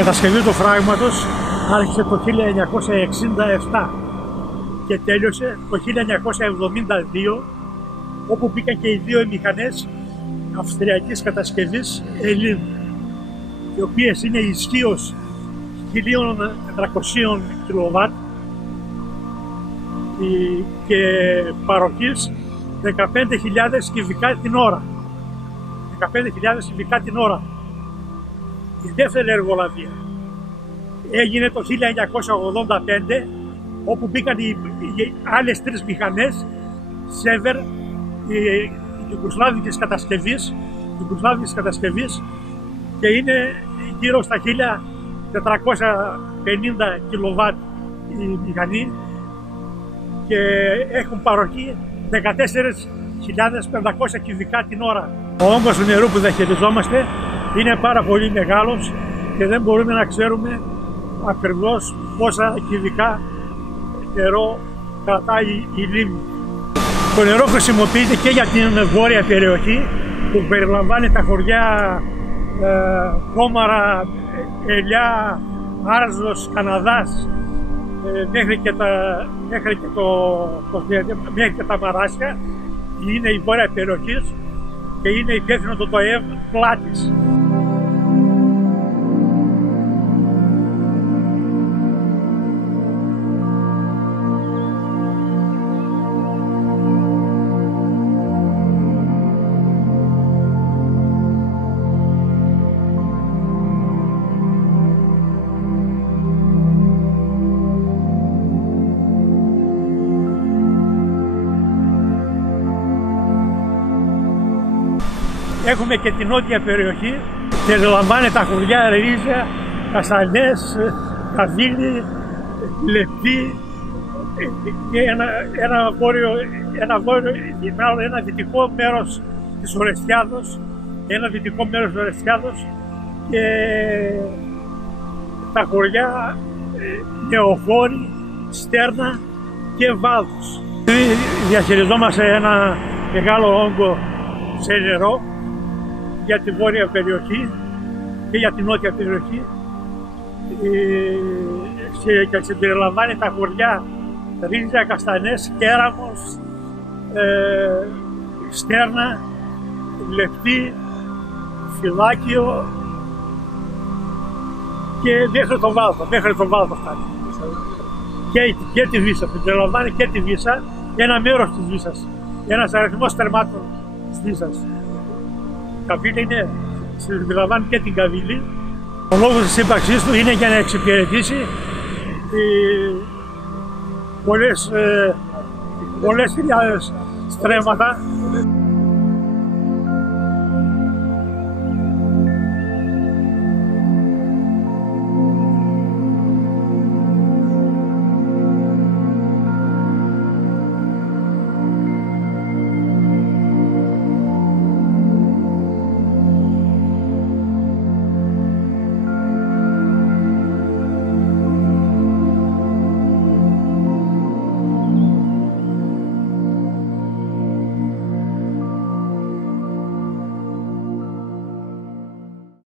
κατασκευή του φράγματος άρχισε το 1967 και τέλειωσε το 1972, όπου μπήκαν και οι δύο μηχανές αυστριακής κατασκευής Ελλήν, οι οποίες είναι ισχύως 1.400 κιλοβάτ και παροχής 15.000 κυβικά την ώρα. 15.000 κυβικά την ώρα. Η δεύτερη εργολαβία έγινε το 1985, όπου μπήκαν οι άλλες τρεις μηχανές Σέβερ Ιουγκοσλάβικης κατασκευής και είναι γύρω στα 1.450 κιλοβάτ η μηχανή και έχουν παροχή 14.500 κυβικά την ώρα. Ο όγκος του νερού που διαχειριζόμαστε είναι πάρα πολύ μεγάλος και δεν μπορούμε να ξέρουμε ακριβώς πόσα κυβικά νερό κρατάει η λίμνη. Το νερό χρησιμοποιείται και για την βόρεια περιοχή που περιλαμβάνει τα χωριά Κόμαρα, Ελιά, Άρζος, Καναδάς μέχρι και τα Μαράσια. Είναι η βόρεια περιοχή και είναι υπεύθυνο το ΤΟΕΒ Πλάτης. Έχουμε και την νότια περιοχή, περιλαμβάνει τα χωριά Ρίζα, Καστανές, Καβίλη, Λεπτή και ένα δυτικό μέρος της Ορεστιάδος, και τα χωριά Νεοφόρη, Στέρνα και Βάδος. Διαχειριζόμαστε ένα μεγάλο όγκο σε νερό για τη βόρεια περιοχή και για την νότια περιοχή και συμπεριλαμβάνει τα χωριά Ρίζα, Καστανές, Κέραμος, Στέρνα, Λεπτή, Φυλάκιο και μέχρι το Βάδο φτάνει. Και τη Βύσσα, συμπεριλαμβάνει και τη Βύσσα, ένα μέρος της Βύσσας, ένας αριθμός τερμάτων της Βύσσας. Καβίλη συμπεριλαμβάνει και την Καβίλη. Ο λόγος της ύπαρξής του είναι για να εξυπηρετήσει πολλές χιλιάδες στρέμματα